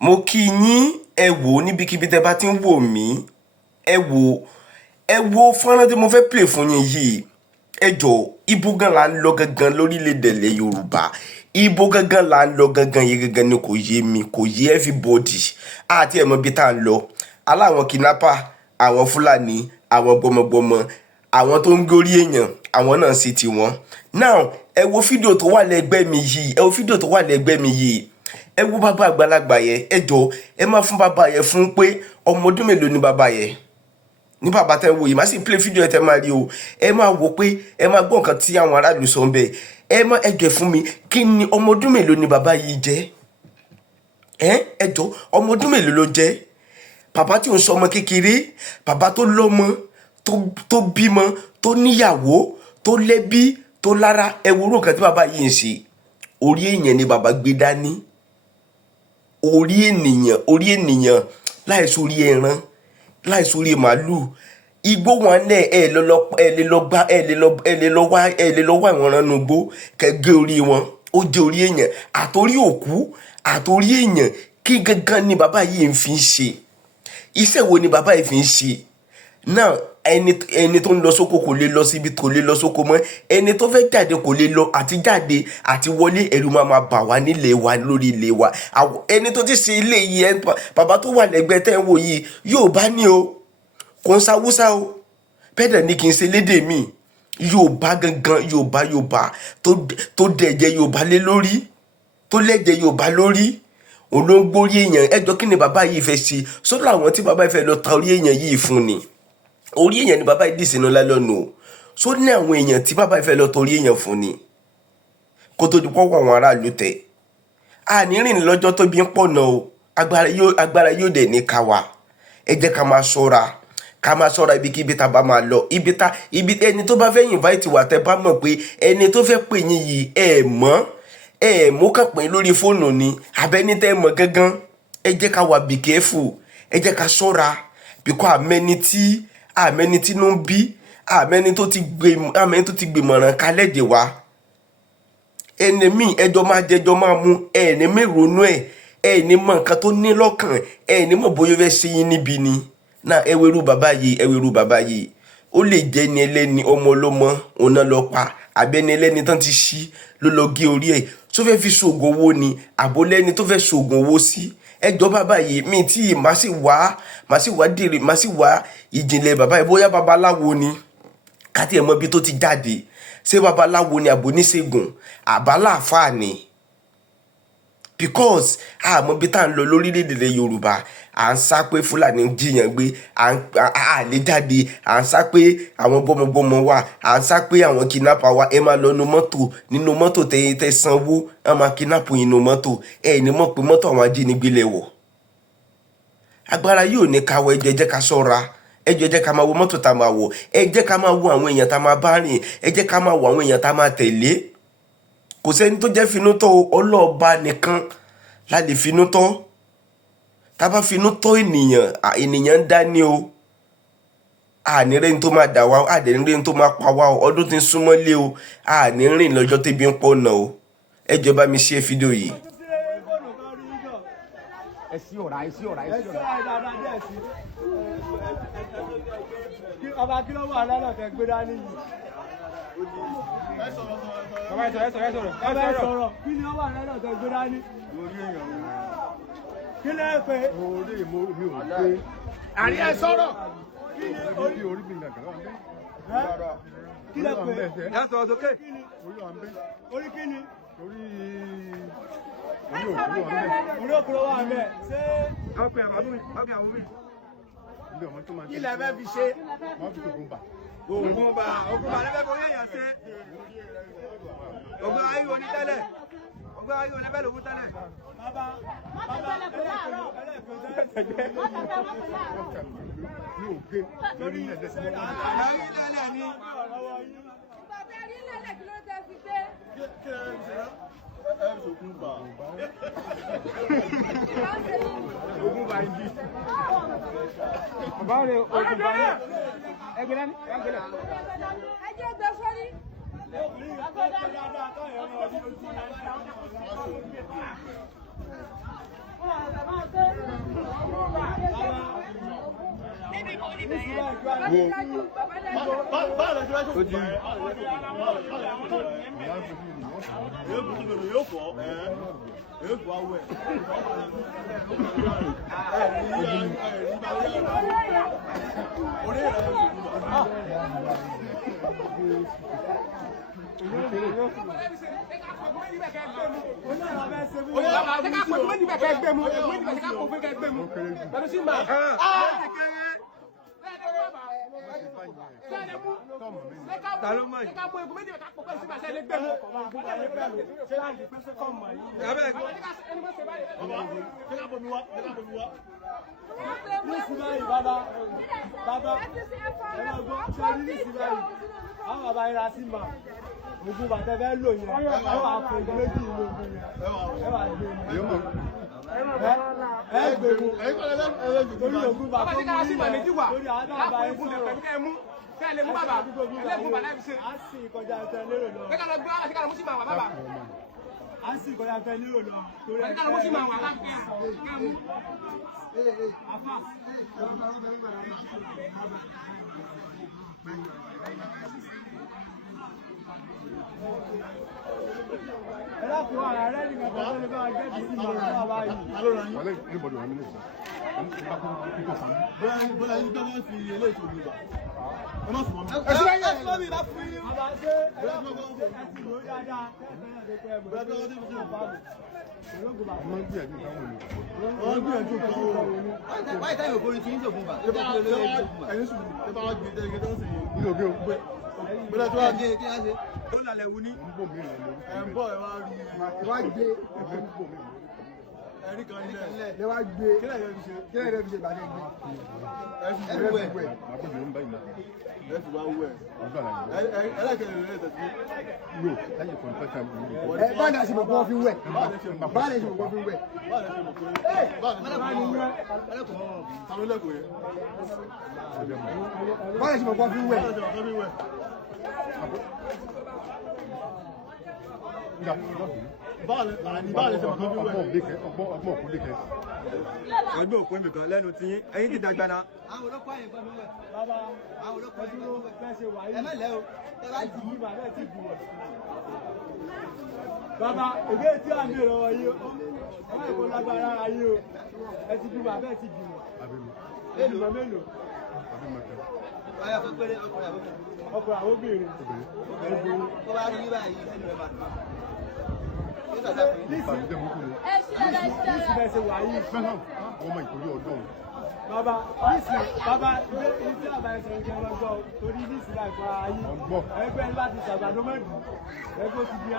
mo kí yín ẹ wò níbikíbi tẹ́ bá ti ń wò mí ẹ wo fọ́nrán tí mo fẹ́ play fún yín yìí ẹ jọ̀ọ́ ibo gan la ń lọ gangan lórílẹ̀‐èdè ilẹ̀ Yorùbá ibo gangan la ń lọ gangan yìí gangan ni kò yé mi kò yé everybody àti ẹ̀ mọ̀ bí tá à ń lọ aláwọn kidnapper àwọn Fúlàní àwọn gbọmọgbọmọ àwọn tó ń gorí èèyàn àwọn náà sì tiwọn now ẹ wo fídíò tó wà lẹ́gbẹ̀ẹ́ mi yìí ẹ wo fídíò tó wà lẹ́gbẹ̀ẹ́ mi yìí ẹ wo bàbá àgbàlagbà yẹn ẹ jọ̀ọ́ ẹ má fún bàbá yẹn fún pé ọmọ ọdún mélòó ni bàbá yẹn ní bàbá tẹ́ wò yìí má sì play fídíò ẹ tẹ́ máa rí o ẹ máa wò pé ẹ máa gbọ́ nǹkan tí àwọn aráàlú sọ ń bẹ ẹ má ẹ jọ̀ọ́ fún mi kí ni ọmọ ọdún mélòó ni bàbá yìí jẹ́ ẹ jọ̀ọ́ ọmọ ọdún mélòó ló jẹ́ bàbá tí ò ń sọ ọmọ kékeré bàbá tó lọ́mọ tó bímọ tó níyàwó tó lẹ́bí tó lára ẹ wo nǹkan tí bàbá yìí ń ṣe orí èèyàn ni bàbá gbé dání orí ènìyàn láìsórí ẹran láìsórí màálù igbó wọn lẹ ẹ lè lọ wá ìwọn rán nugbó kẹgẹ orí wọn ó jẹ orí èèyàn àtòrí òkú àtòrí èèyàn kí gangan ni bàbá yìí ń fi ṣe iṣẹ́ wo ni bàbá yìí fi ń ṣe náà ẹni tó ń lọ sóko kò lè lọ síbi kò lè lọ sóko mọ́ ẹni tó fẹ́ jáde kò lè lọ àti jáde àti wọlé ẹ̀rù máa bà wá nílé wa lórí ilé wa ẹni tó ti ṣe ilé yìí bàbá tó wà lẹ́gbẹ̀ẹ́ tẹ́ ń wò yìí Yorùbá ni o kò ń sáwúsá o bẹ́ẹ̀ dẹ̀ ni kì í ṣe lédè mi Yorùbá gangan Yorùbá tó dẹ̀jẹ̀ Yorùbá lé lórí tó lẹ́jẹ̀ Yorùbá lórí òun ló ń gbórí èèyàn ẹjọ́ kí ni bàbá yìí fẹ́ ṣe sọ́dọ̀ àwọn tí bàbá yìí fẹ́ lọ ta orí èèyàn yìí fún ni orí èèyàn ni bàbá yìí dì sínú lálọ́nù o só ní àwọn èèyàn tí bàbá yìí fẹ́ lọ torí èèyàn fún ni kó tó di pọ́wọ́ àwọn aráàlú tẹ̀ ànírìn lọ́jọ́ tó bí ń pọ̀ náà o agbára yóò dẹ̀ ní ká wa ẹ jẹ́ ká máa ṣọ́ra ibikíbi tá a bá máa lọ ibi ẹni tó bá fẹ́ invite wa tẹ́ bá mọ̀ pé ẹni tó fẹ́ pè yín yìí mú kàn pé lórí fóònù ni abẹ́ni tẹ́ mọ̀ gángan ẹ jẹ́ ká wà be careful ẹ jẹ́ ká ṣọ́ra bíkọ́ àmẹ́ni tí ló ń bí àmẹ́ni tó ti gbìmọ̀ràn kálẹ̀ dè wá ẹni míì ẹjọ́ máa jẹjọ́ máa mú ẹni mẹ́rọ̀ọ́nù ẹni mọ̀ nǹkan tó ní lọ́kàn ẹni mọ̀ bóyá fẹ́ ṣe yín níbi ni náà ẹwẹ́rú bàbá yìí ó lè jẹ́ ni ẹlẹ́ni ọmọ ọlọ́mọ òun náà lọ pa àbẹ́ni ẹlẹ́ni tán ti ṣí ló lọ gé orí ẹ̀ tó fẹ́ fi ṣoògùn owó ni àbólẹ́ni tó fẹ́ ṣoògùn owó sí ẹjọ́ bàbá yìí mi tí má sì wá ìjìnlẹ̀ bàbá yìí bóyá babaláwo ni káti ẹ̀ mọ̀ bí tó ti jáde ṣé babaláwo ni àbóníṣègùn àbáláàfáà ni because àmọ́ bí tá à ń lọ lórílẹ̀‐èdè Yorùbá à ń sá pé Fúlàní jiyàn gbé à lè jáde à ń sá pé àwọn gbọmọgbọmọ wà à ń sá pé àwọn kidnapper wà ẹ máa lọ nínú mọ́tò tẹ sanwó ẹ máa kidnap yín nínú mọ́tò ẹ ní mọ̀ pé mọ́tò àwọn ajínigbé lẹ́wọ̀ agbára yóò ní káwọ́ ẹ jẹ́ ká ṣọ́ra ẹ jẹ́ ká máa wo mọ́tò tá a máa wọ̀ ẹ jẹ́ ká máa wo àwọn èèyàn tá a máa bá rìn ẹ jẹ́ ká máa wo àwọn èèyàn tá a máa tẹ̀lé kò sẹ́ni tó jẹ́ finútọ́ ọlọ́ọ̀ba nìkan la lè finútọ́ tá a bá finútọ́ ènìyàn ń dání o ànírẹ́ni tó máa dà wá àdẹ̀nírẹ́ni tó máa pa wá o ọdún tí ń súnmọ́ lé o ànírìn lọ́jọ́ tẹ́bi ń pọ̀ náà o ẹ jọ̀ọ́ bá mi share fídíò yìí. ọba kí ló wà lọ́nà tẹ gbé dání yìí. ẹ sọ̀rọ̀ kí ni ó wà lọ́nà tẹ gbé dání. kí ló ń pè. orí mi ò gbé. àrí ẹ sọ̀rọ̀. orí mi nàgà wà ní. kí ló pè. ẹ sọ̀rọ̀ sókè. orí kí ni. orí òkúrò wà mẹ́. ṣé. ọkùnrin àwọn mi. Kí lẹ fẹ́ fi ṣe? Wọ́n fi ògùn bà. Ògùn bà lẹ́fẹ̀ẹ́ fún yẹ̀yàn ṣe. Ògùn ayé oní tẹ́lẹ̀. Ògùn ayé oní bẹ́ẹ̀ lògùn tẹ́lẹ̀. Bàbá mi ò gbé lórí ilẹ̀ lẹ́sìn. Lórí ilẹ̀ ni. Bàbá rí lẹ́lẹ̀ kí ló tẹ́ fi dé? Ògùn bà. Ògùn bà yìí. Bàbá rẹ̀ ògùn bà yìí. Ẹgbẹ́ náà ẹgbẹ́ náà. Ẹ jẹ́ gbẹ sórí. Ọ̀rọ̀ Ogun bàtẹ́ fẹ́ lò yẹn, ẹ wà fún ìlú méjì ìlú ogun yẹn, ẹ wà gbé mu. Ẹ gbé mu. Torí ogun bàtẹ́ mú yín lọ, torí àwọn àbá ẹ sọ̀rọ̀. Kẹ́ lè mú bàbá, lè mú bàbá ẹ̀ ṣe. A sì kọjá ẹ̀fẹ̀ lérò lọ. Kẹ́ lọ gbọ́ àti kẹ́ lọ mú sí màá wà bàbá. A sì kọjá ẹ̀fẹ̀ lérò lọ. Kẹ́ lọ mú sí màá wà bàbá. Kẹ́ mú. Àfà. Ẹ láti wá ara rẹ̀ nìkan tó lè bá jẹ́ ti ìmọ̀ ìjọba báyìí. Bọ́lá yín tó wọ́n fi ilé ètò ìgbà. Ẹ má fún mi. Ẹ sí wáyé ẹ̀ lọ́bì bá fún yín. Àbá ṣe ẹ lọ́kùn ẹ ti lò ó dáadáa. Bọ́lá tó wọ́n ti fi ọ̀pá mi. Wọ́n gbìyànjú kan wò. Wáyé táyà òkúrin tí ń jòkun bà. Ẹ̀yin sùn ẹ bá wá gbé ẹgbẹ́ tó ń sìn yìí. Bọ́lá tó wá gbé kí á ṣe. Ó lálẹ́ wu ní. Ẹ ń bọ̀ ẹ wá rí Ẹ wá gbé. ẹ̀rí kan nílẹ̀. Ẹ wá gbé. Kí lẹ́yìn fi ṣe? Kí lẹ́yìn fi ṣe ìbàdàn gbé? Ẹ fi Ẹ wẹ̀. wẹ̀. Ẹ fi wá wẹ̀. Ẹlẹ́kẹ̀rẹ̀ rẹ̀ tẹ̀sí. Ẹ báyìí náà ṣe mọ̀ pé wọ́n fi wẹ̀. Báyìí náà ṣe mọ̀ pé wọ́n fi wẹ̀. Báwo lẹ ṣe mọ̀ pé báwo lẹ ṣe mọ̀ pé táwọn ẹlẹ́kùn yẹn. Báyìí náà ṣe mọ̀ pé wọ́n fi wẹ̀. Báwo lẹ ṣe mọ̀ pé wẹ̀. Báwo lẹ ṣe mọ̀ pé wẹ̀. Ẹgbẹ́ òkú ẹ̀mí kan lẹ́nu tí ẹ̀yin ti dàgbà náà. Àwọn olóko àyè fún mi wẹ̀. Bàbá Àwọn olóko àyè ẹdúró fún mi wẹ̀. fẹ́ ṣe wáyé. Ẹ má lẹ́ o. Ẹ bá jì í. Bàbá ẹ̀ ti bù wọ̀. Bàbá èdè tí a ń bèrè ọ̀rọ̀ yìí o. Ẹ má kó lágbára ayé o. Ẹ ti bù bàbá ẹ̀ ti bù wọ̀. Mélòó mélòó? Báyọ̀ fún péré ọkùnrin àbúkù. Ọkùnrin àwọn obìnrin. Tó bá rí yí báyìí ẹnu rẹ̀ máa dùn. Nísì bẹ́ẹ̀ ṣe wáyé. Bàbá ilé tí àbá ẹsẹ̀ ń jẹ́ lọ́gbọ́ torí nísì láì fara ayé. Ẹgbẹ́ ńlá ti ṣàgbàdo mẹ́rin. Ẹgbẹ́ ti di